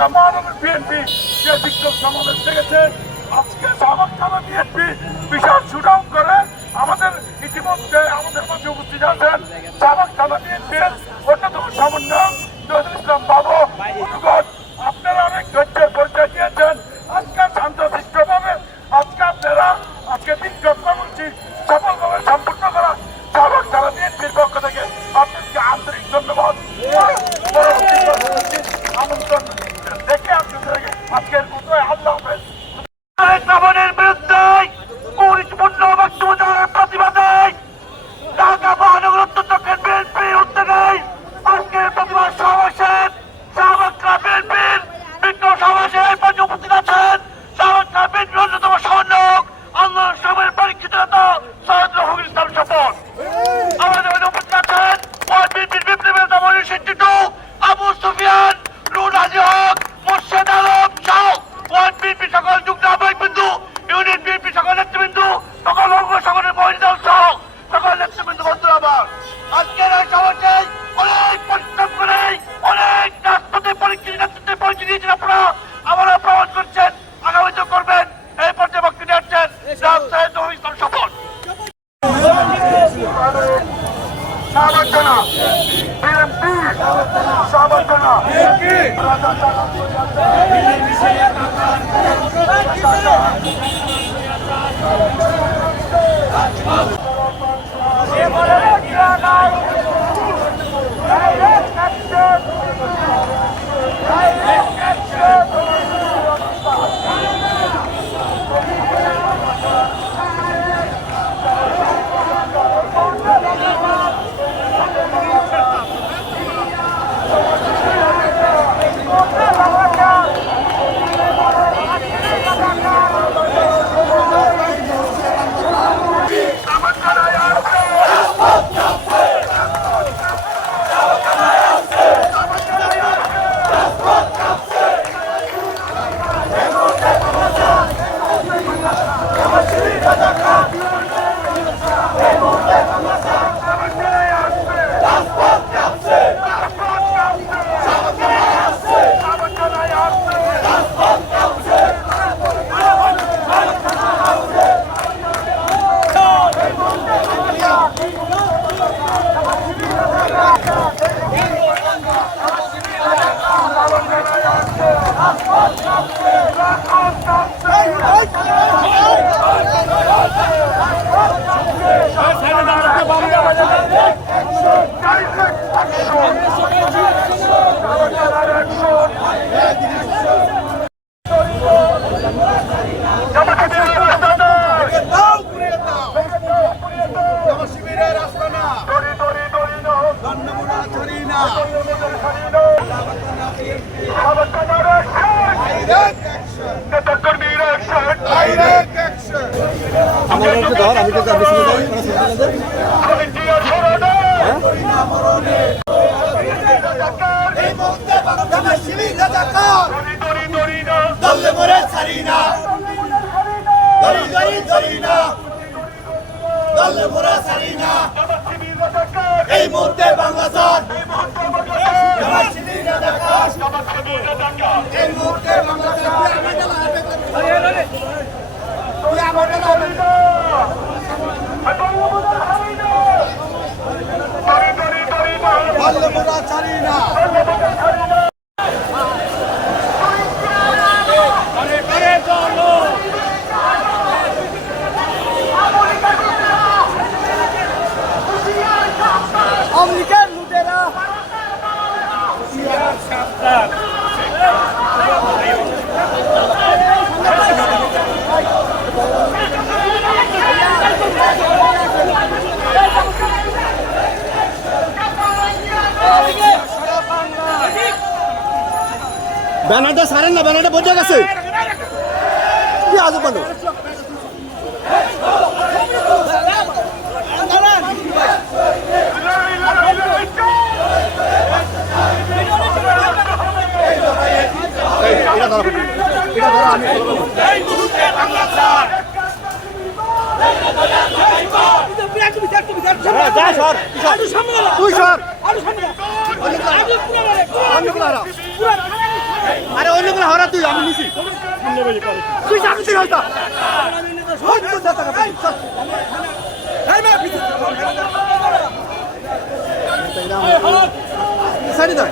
ঢাকা মহানগর বিএনপি যে বিক্ষোভ সমাবেশ দেখেছেন, আজকে সাভার থানা বিএনপি বিশাল শুটআউট করে আমাদের ইতিমধ্যে আমাদের মাঝে উপস্থিত আছেন সাভার থানা বিএনপির অন্যতম সমন্বয়ক নজরুল ইসলাম বাবু। আপনারা অনেক ধৈর্যের পরিচয় দিয়েছেন। আজকে শান্তশিষ্টভাবে আজকে বিক্ষোভ কর্মসূচি সফলভাবে সম্পূর্ণ করা সাভার থানা বিএনপির পক্ষ থেকে আপনাদেরকে আন্তরিক ধন্যবাদ। আমন্ত্রণ দেখে আপনাদের আজকের মতো আল্লাহ হাফেজ। দমনের বিরুদ্ধে পরিপূর্ণ বক্তব্য দেওয়ার প্রতিবাদে ঢাকা মহানগর উত্তর দক্ষিণ বিএনপির উদ্যোগে আজকের প্রতিবাদ সমাবেশের সাভার বিএনপির বিক্ষোভ সমাবেশের মধ্যে উপস্থিত আছেন সাভার বিএনপির অন্যতম সমন্বয়ক আন্দোলন সময়ের পরীক্ষিত নেতা সৈয়দ রফিকুল ইসলাম স্বপন। আমাদের মধ্যে উপস্থিত আছেন বিএনপির বিপ্লবী নেতা মনির সিদ্দিকী, আবু সুফিয়ান, নুর হাজি হক, মুর্শেদ আলম সহ বিএনপি সকল যুগ্ম আহ্বায়ক বিন্দু, ইউনিয়ন বিএনপি সকল নেতৃবৃন্দু, সকল অঙ্গ সকলের মহিলা দল সহ সকল নেতৃবৃন্দু বন্ধুরা আমার, আজকের এই সমাজে অনেক পরিশ্রম করে অনেক রাজপথে নেতৃত্বে পরিচয় দিয়েছেন আপনারা, আমরা প্রমাণ করছেন, আগামীতে করবেন। এই পর্যায়ে বক্তব্য দিচ্ছেন সৈয়দ রফিকুল ইসলাম স্বপন। সাবধানা বিএনপি, সাবধানা এই মুহূর্তে বাংলাদেশ এই মুহূর্তে আমেরিকার লুটেরা ব্যানারটা সারেন না, ব্যানারটা বোঝা গেছে কি আজব বলো। তুই সর আরে অন্যগুলো হরা তুই আমি নিছি তুই জানিস তুই হইতা সাইড দাও